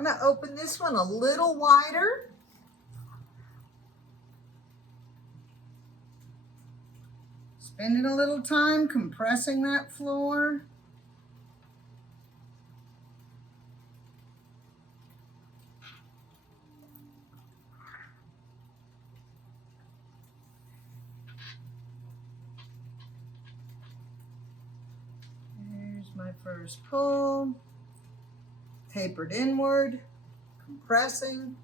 I'm gonna open this one a little wider. Spending a little time compressing that floor. Here's my first pull. Tapered inward, compressing.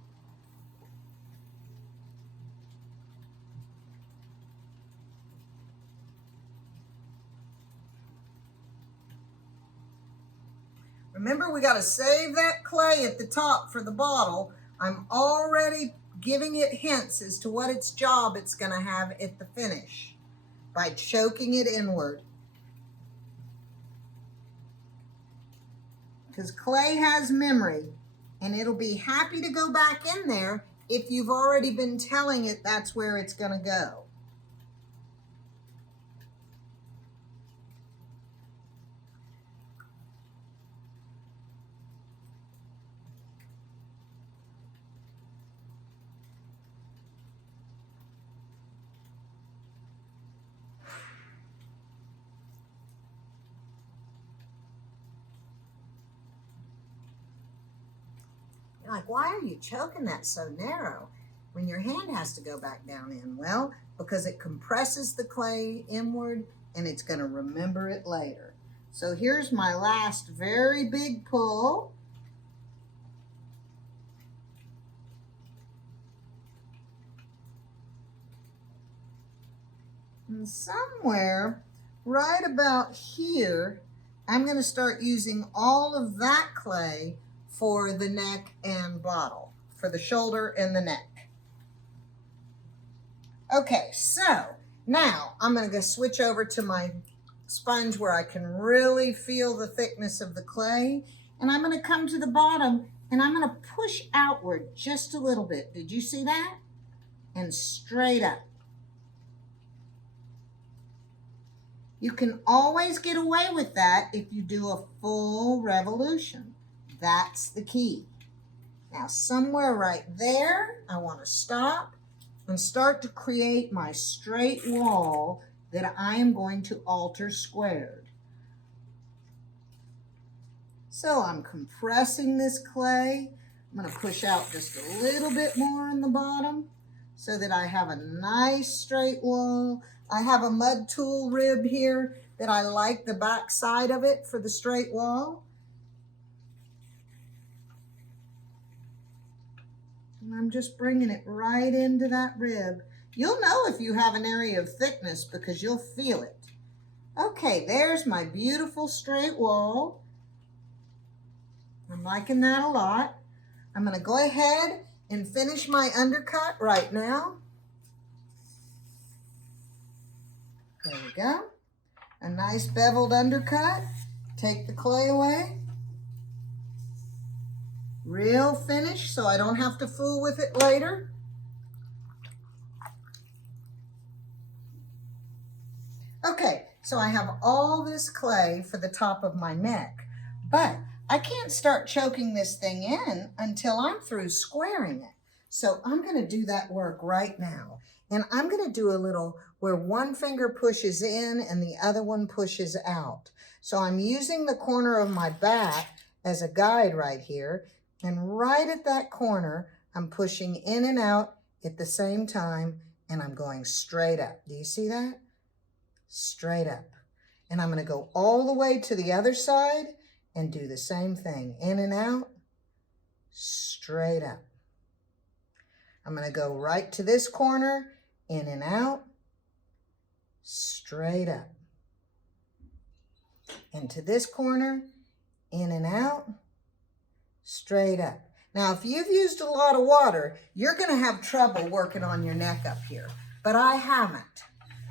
Remember, we got to save that clay at the top for the bottle. I'm already giving it hints as to what its job it's going to have at the finish by choking it inward. Because clay has memory, and it'll be happy to go back in there if you've already been telling it that's where it's going to go. You're like, why are you choking that so narrow when your hand has to go back down in? Well, because it compresses the clay inward and it's going to remember it later. So here's my last very big pull. And somewhere right about here, I'm going to start using all of that clay for the neck and bottle, for the shoulder and the neck. Okay, so now I'm going to switch over to my sponge where I can really feel the thickness of the clay, and I'm going to come to the bottom and I'm going to push outward just a little bit. Did you see that? And straight up. You can always get away with that if you do a full revolution. That's the key. Now, somewhere right there, I want to stop and start to create my straight wall that I am going to alter squared. So I'm compressing this clay. I'm going to push out just a little bit more on the bottom so that I have a nice straight wall. I have a mud tool rib here that I like the back side of it for the straight wall. And I'm just bringing it right into that rib. You'll know if you have an area of thickness because you'll feel it. Okay, there's my beautiful straight wall. I'm liking that a lot. I'm going to go ahead and finish my undercut right now. There we go. A nice beveled undercut. Take the clay away. Real finish so I don't have to fool with it later. Okay, so I have all this clay for the top of my neck, but I can't start choking this thing in until I'm through squaring it. So I'm going to do that work right now. And I'm going to do a little where one finger pushes in and the other one pushes out. So I'm using the corner of my back as a guide right here. And right at that corner, I'm pushing in and out at the same time, and I'm going straight up. Do you see that? Straight up. And I'm going to go all the way to the other side and do the same thing. In and out, straight up. I'm going to go right to this corner, in and out, straight up. And to this corner, in and out, straight up. Now, if you've used a lot of water, you're going to have trouble working on your neck up here, but I haven't.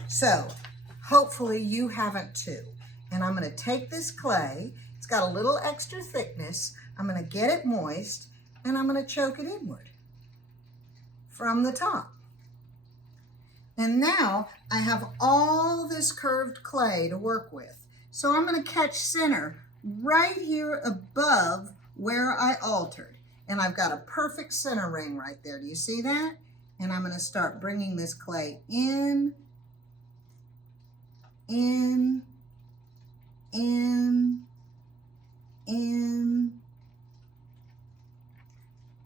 So hopefully you haven't too. And I'm going to take this clay. It's got a little extra thickness. I'm going to get it moist, and I'm going to choke it inward from the top. And now I have all this curved clay to work with. So I'm going to catch center right here above where I altered. And I've got a perfect center ring right there. Do you see that? And I'm going to start bringing this clay in, in, in, in,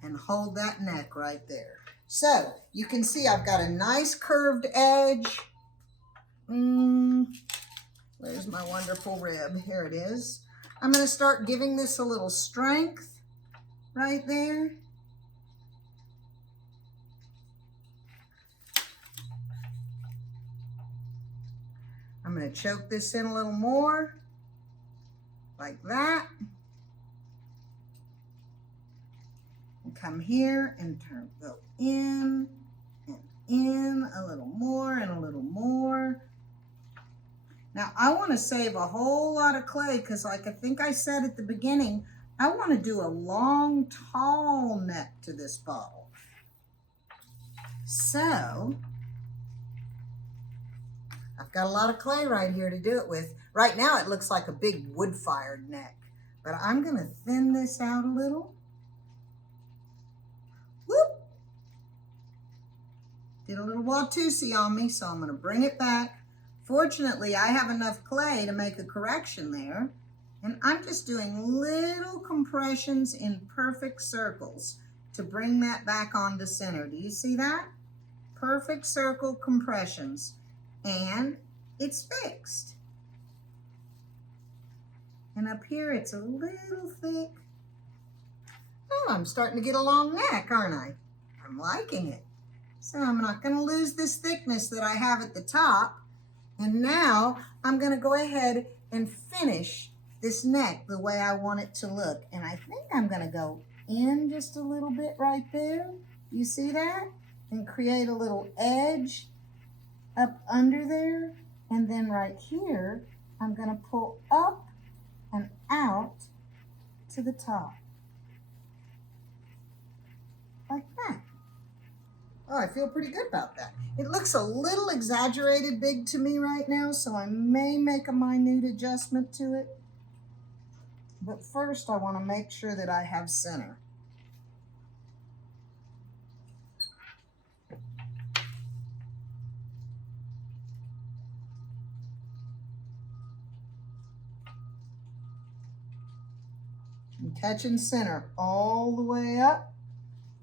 and hold that neck right there. So you can see I've got a nice curved edge. Where's my wonderful rib? Here it is. I'm going to start giving this a little strength right there. I'm going to choke this in a little more, like that. And come here and go in and in a little more and a little more. Now I want to save a whole lot of clay because, like I think I said at the beginning, I want to do a long, tall neck to this bottle. So I've got a lot of clay right here to do it with. Right now it looks like a big wood-fired neck, but I'm going to thin this out a little. Whoop! Did a little Watusi on me, so I'm going to bring it back. Fortunately, I have enough clay to make a correction there, and I'm just doing little compressions in perfect circles to bring that back onto center. Do you see that? Perfect circle compressions, and it's fixed. And up here, it's a little thick. Oh, I'm starting to get a long neck, aren't I? I'm liking it. So I'm not going to lose this thickness that I have at the top. And now I'm going to go ahead and finish this neck the way I want it to look. And I think I'm going to go in just a little bit right there. You see that? And create a little edge up under there. And then right here, I'm going to pull up and out to the top. Like that. Oh, I feel pretty good about that. It looks a little exaggerated big to me right now, so I may make a minute adjustment to it. But first, I want to make sure that I have center. I'm catching center all the way up.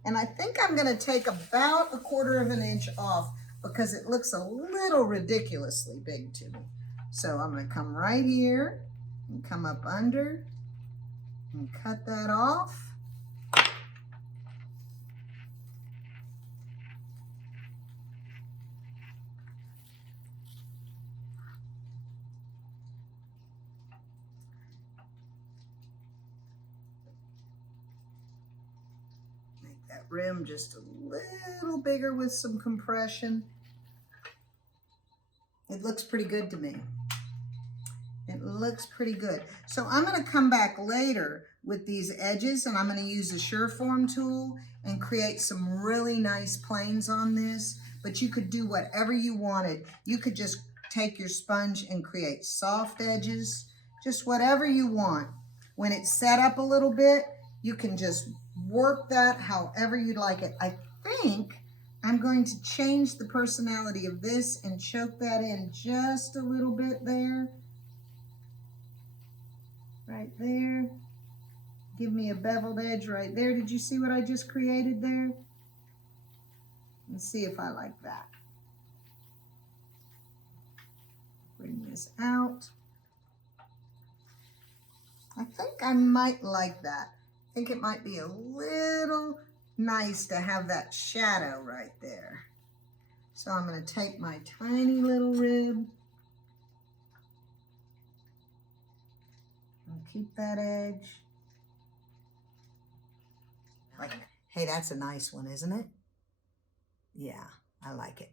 And I think I'm going to take about 1/4 of an inch off because it looks a little ridiculously big to me. So I'm going to come right here and come up under and cut that off. That rim just a little bigger with some compression. It looks pretty good to me. It looks pretty good. So I'm going to come back later with these edges, and I'm going to use the Sureform tool and create some really nice planes on this. But you could do whatever you wanted. You could just take your sponge and create soft edges, just whatever you want. When it's set up a little bit, you can just work that however you'd like it. I think I'm going to change the personality of this and choke that in just a little bit there. Right there. Give me a beveled edge right there. Did you see what I just created there? Let's see if I like that. Bring this out. I think I might like that. I think it might be a little nice to have that shadow right there. So I'm going to take my tiny little rib and keep that edge. Like, hey, that's a nice one, isn't it? Yeah, I like it.